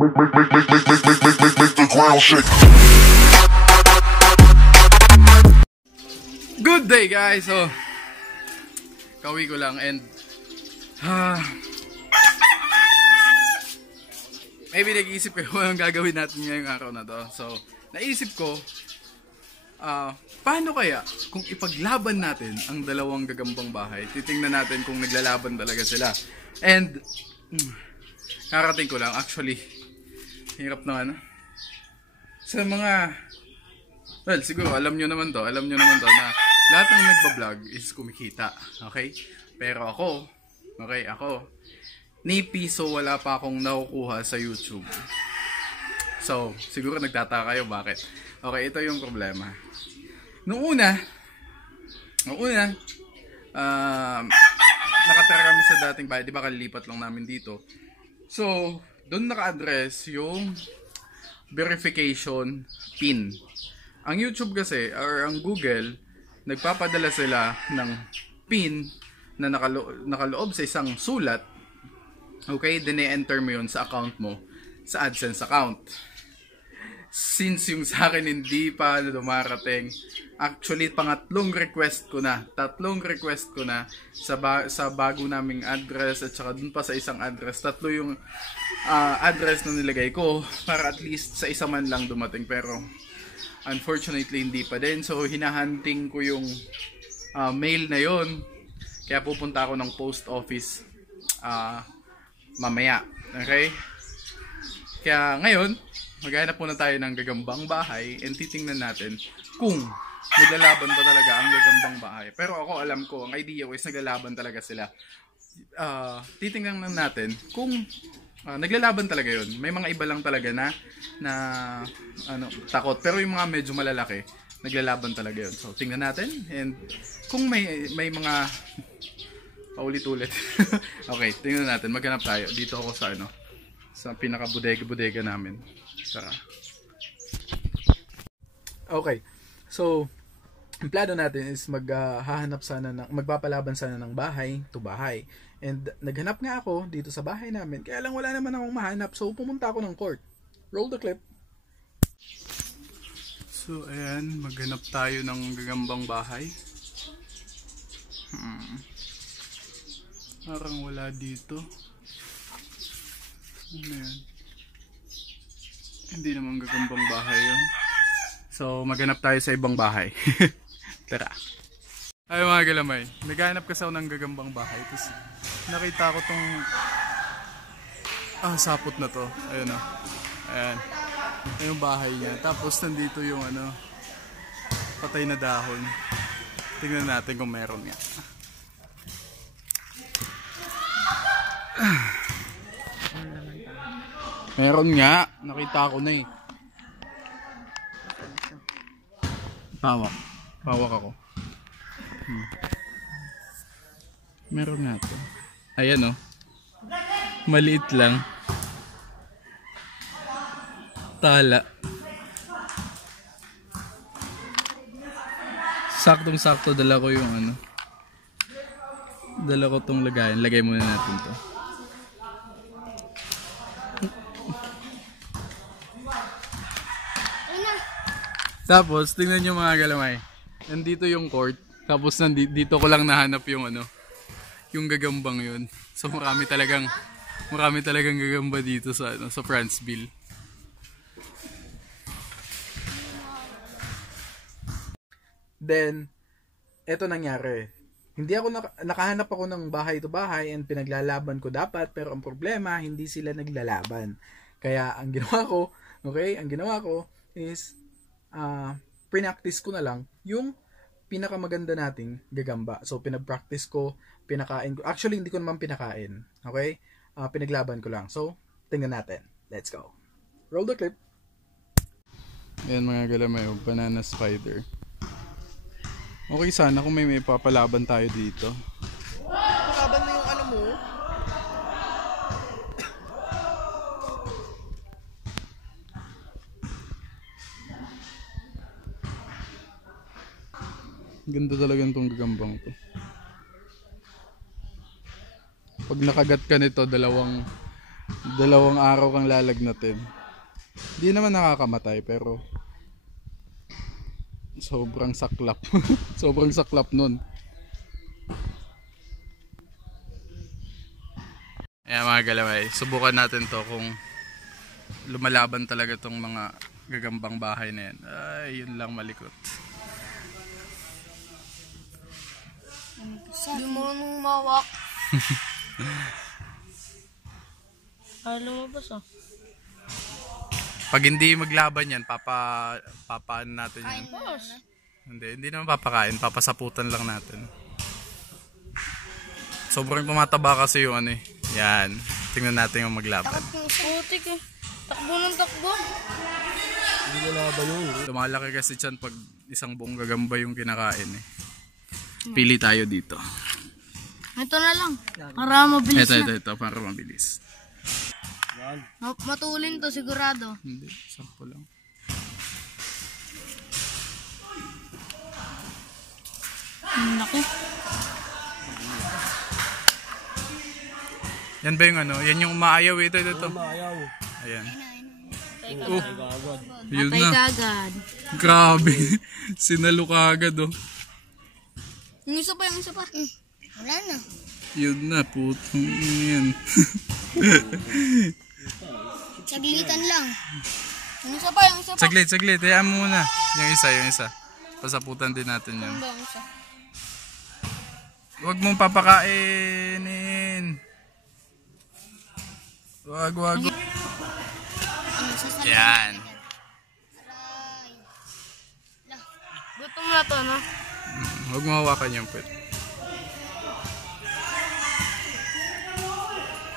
the ground shake. Good day guys! So, kauwi ko lang and maybe nag-iisip ko kung anong gagawin natin ngayong araw na to. So, naisip ko paano kaya kung ipaglaban natin ang dalawang gagambang bahay? Titingnan natin kung naglalaban talaga sila. And karating ko lang, actually hirap naman sa mga, well, siguro alam nyo naman to na lahat ng nagbablog is kumikita, okay? Pero ako, ni piso wala pa akong nakukuha sa YouTube. So, siguro nagtataka kayo bakit. Okay, ito yung problema. Noong una, nakatira kami sa dating bahay, di ba kalilipat lang namin dito. So, doon naka-address yung verification PIN. Ang YouTube kasi, or ang Google, nagpapadala sila ng PIN na nakaloob sa isang sulat. Okay, dine-enter mo yun sa account mo, sa AdSense account. Since yung sa akin hindi pa dumarating, actually tatlong request ko na sa bago naming address at saka dun pa sa isang address. Tatlo yung address na nilagay ko para at least sa isa man lang dumating, pero unfortunately hindi pa din. So hinahunting ko yung mail na yon, kaya pupunta ako ng post office mamaya. Okay, kaya ngayon maghanap muna tayo ng gagambang bahay and titingnan natin kung naglalaban ba talaga ang gagambang bahay. Pero ako, alam ko, ang idea ko is naglalaban talaga sila. Titingnan natin kung naglalaban talaga yun. May mga iba lang talaga na takot. Pero yung mga medyo malalaki, naglalaban talaga yun. So, tingnan natin. And kung may mga paulit-ulit. Okay, tingnan natin. Maghanap tayo. Dito ako sa pinaka-bodega namin. Tara. Okay. So, ang plano natin is magpapalaban sana ng bahay to bahay. And naghanap nga ako dito sa bahay namin. Kaya lang wala naman akong mahanap. So, pumunta ako ng court. Roll the clip. So, ayan. Maghanap tayo ng gagambang bahay. Parang wala dito. Ano yan? Hindi naman gagambang bahay yun. So, maghanap tayo sa ibang bahay. Tara. Ay mga galamay, naghanap kasi ako ng gagambang bahay. Tapos nakita ko tong sapot na to. Ayun o. Ayan. Ito yung bahay niya. Tapos nandito yung patay na dahon. Tingnan natin kung meron nga. Meron nga. Nakita ko na eh. Pawak ako. Meron nga to. Ayan o. Maliit lang. Tala. Saktong-sakto dala ko yung dala ko tong lagayan. Lagay muna natin to. Tapos, tingnan nyo mga galamay. Nandito yung court. Tapos, dito ko lang nahanap yung yung gagambang yun. So, marami talagang gagamba dito sa Franceville. Then, eto nangyari. Hindi ako nakahanap ako ng bahay to bahay and pinaglalaban ko dapat, pero ang problema, hindi sila naglalaban. Kaya, ang ginawa ko is practice ko na lang yung pinakamaganda nating gagamba. So, pinag-practice ko, pinakain ko. Actually, hindi ko naman pinakain. Okay? Pinaglaban ko lang. So, tingnan natin. Let's go. Roll the clip. Ayan mga galamay, banana spider. Okay sana kung may papalaban tayo dito. Palaban mo yung mo? Ganda talaga itong gagambang to. Pag nakagat ka nito, 2 araw kang lalagnatin. Hindi naman nakakamatay pero sobrang saklap. Sobrang saklap nun. Ayan mga galamay, subukan natin to kung lumalaban talaga tong mga gagambang bahay na yan. Ay, yun lang malikot. Hindi mo nung mawak. Ay, lumabas ah. Pag hindi maglaban yan, papaan natin yan. Hindi naman papakain, papasaputan lang natin. Sobrang tumataba kasi yung ano eh. Yan, tingnan natin yung maglaban. Putik eh. Takbo ng takbo. Hindi na laban yun. Lumalaki kasi dyan pag isang buong gagamba yung kinakain eh. Pili tayo dito. Ito na lang. Para mabilis na. Ito, para mabilis. Matulin to sigurado. Hindi, 10 lang. Laki. Yan ba yung ano? Yan yung umaayaw eh. Ito. Maayaw. Ayan. Agad. Yun Patay na. kagad. Grabe. Sinalo ka agad oh. Yung isa pa. Wala na. Yun na, putong yan. Saglitan lang. Yung isa pa. Saglit. Hayaan mo muna. Yung isa. Pasaputan din natin yan. Yung isa. Huwag mong papakainin. Wag. Yan. Gutom na to, no? Huwag mo hawakan yung pet.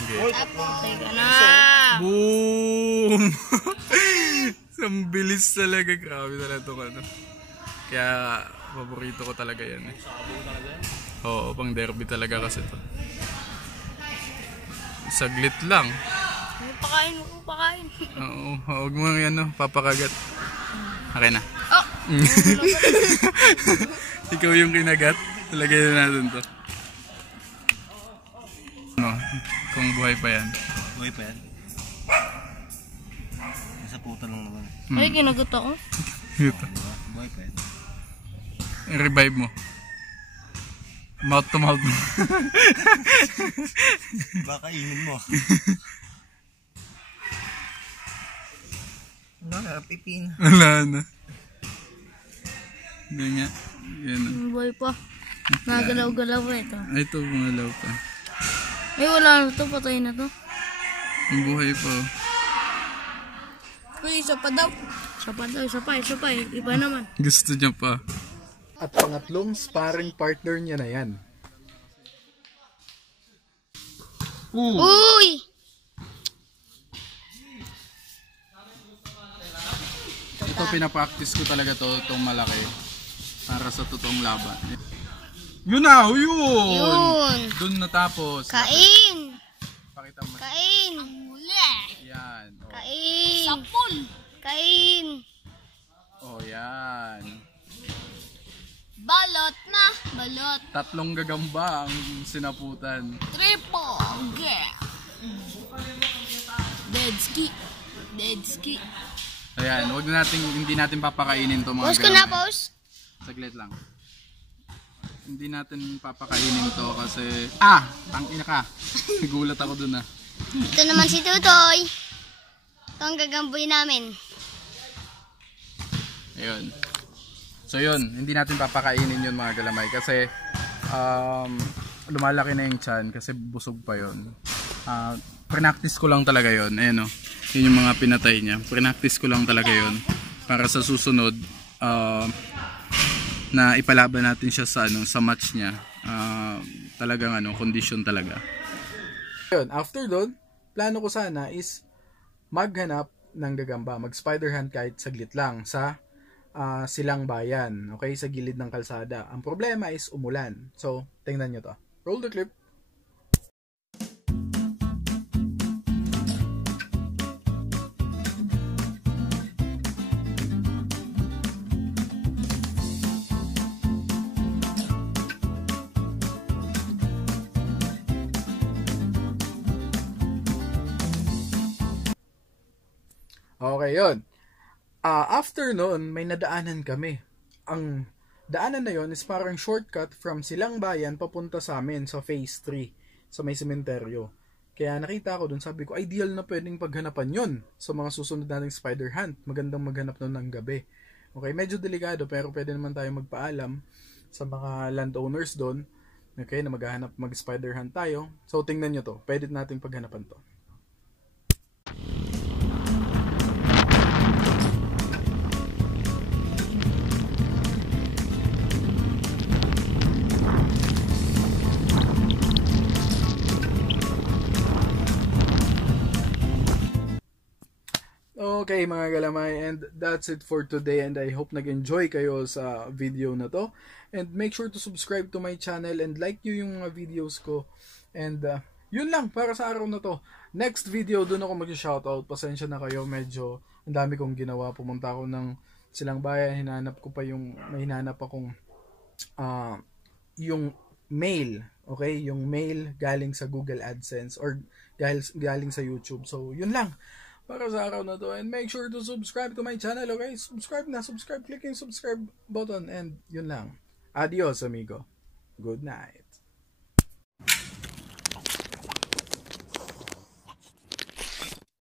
Okay. Patay ka na. Boom! Ang bilis talaga. Grabe talaga ito. Ano. Kaya, paborito ko talaga yan eh. Oo, pang derby talaga kasi ito. Saglit lang. Pakain. Oo, huwag mo ano, papakagat. Okay na. Oh! Ikaw yung kinagat. Lagay na natin to. Ano, kung buhay pa yan. Buhay pa yan. Nasa puta lang naman. Ay, kinagat ako. Ito. Buhay pa yan. I-revive mo. Mouth to mouth mo. Baka inin mo. Pipin. Wala na. Hindi nga. Yan na. Boy pa. Nagalaw-galaw pa ito. Ay, ito pumalaw pa. Ay, wala na to. Patay na to. Ang buhay pa. Uy, isa pa daw. Isa pa. Iba naman. Gusto niya pa. At pangatlong sparring partner niya na yan. Uy! Ito pinapractice ko talaga itong malaki. Para sa totoong laban. Yun na! Yun! Doon natapos. Kain! Pakita mo. Kain! Yan. Oh. Kain! Sapul! Kain! Oh, yan. Balot na! Balot! 3 gagamba ang sinaputan. Triple! Yeah! Dead ski! Ayan, hindi natin papakainin to mga Pause ko na, galamay. pause! Saglit lang. Hindi natin papakainin to kasi... Tangina ka. Nagulat ako dun ah. Ito naman si Tutoy. Ito ang gagamboy namin. Ayun. So yun, hindi natin papakainin yun mga galamay kasi lumalaki na yung tiyan kasi busog pa yun. Practice ko lang talaga yun. Ayan o. Yun yung mga pinatay niya. Practice ko lang talaga yun. Para sa susunod, na ipalaban natin siya sa match niya. Talagang condition talaga. Yun, after doon, plano ko sana is maghanap ng gagamba, mag spider hunt kahit saglit lang sa silang bayan, okay, sa gilid ng kalsada. Ang problema is umulan. So, tingnan nyo to. Roll the clip. Okay, yun. After nun, may nadaanan kami. Ang daanan na yon is parang shortcut from Silang Bayan papunta sa amin sa Phase 3 sa may sementeryo. Kaya nakita ko dun, sabi ko, ideal na pwedeng paghanapan yon sa mga susunod nating spider hunt. Magandang maghanap nun ng gabi. Okay, medyo delikado pero pwede naman tayo magpaalam sa mga landowners doon. Okay, na maghahanap mag-spider hunt tayo. So, tingnan nyo to. Pwede nating paghanapan to. Okay mga galamay, and that's it for today, and I hope nag-enjoy kayo sa video na to, and make sure to subscribe to my channel and like nyo yung mga videos ko, and yun lang para sa araw na to. Next video doon ako mag-shoutout, pasensya na kayo, medyo ang dami kong ginawa, pumunta ako ng Silang Bayan, hinanap ko pa yung, may hinanap akong yung mail, okay, yung mail galing sa Google AdSense or galing sa YouTube. So yun lang para sa araw na to, and make sure to subscribe to my channel, okay? Subscribe, click yung subscribe button, and yun lang. Adios, amigo. Good night.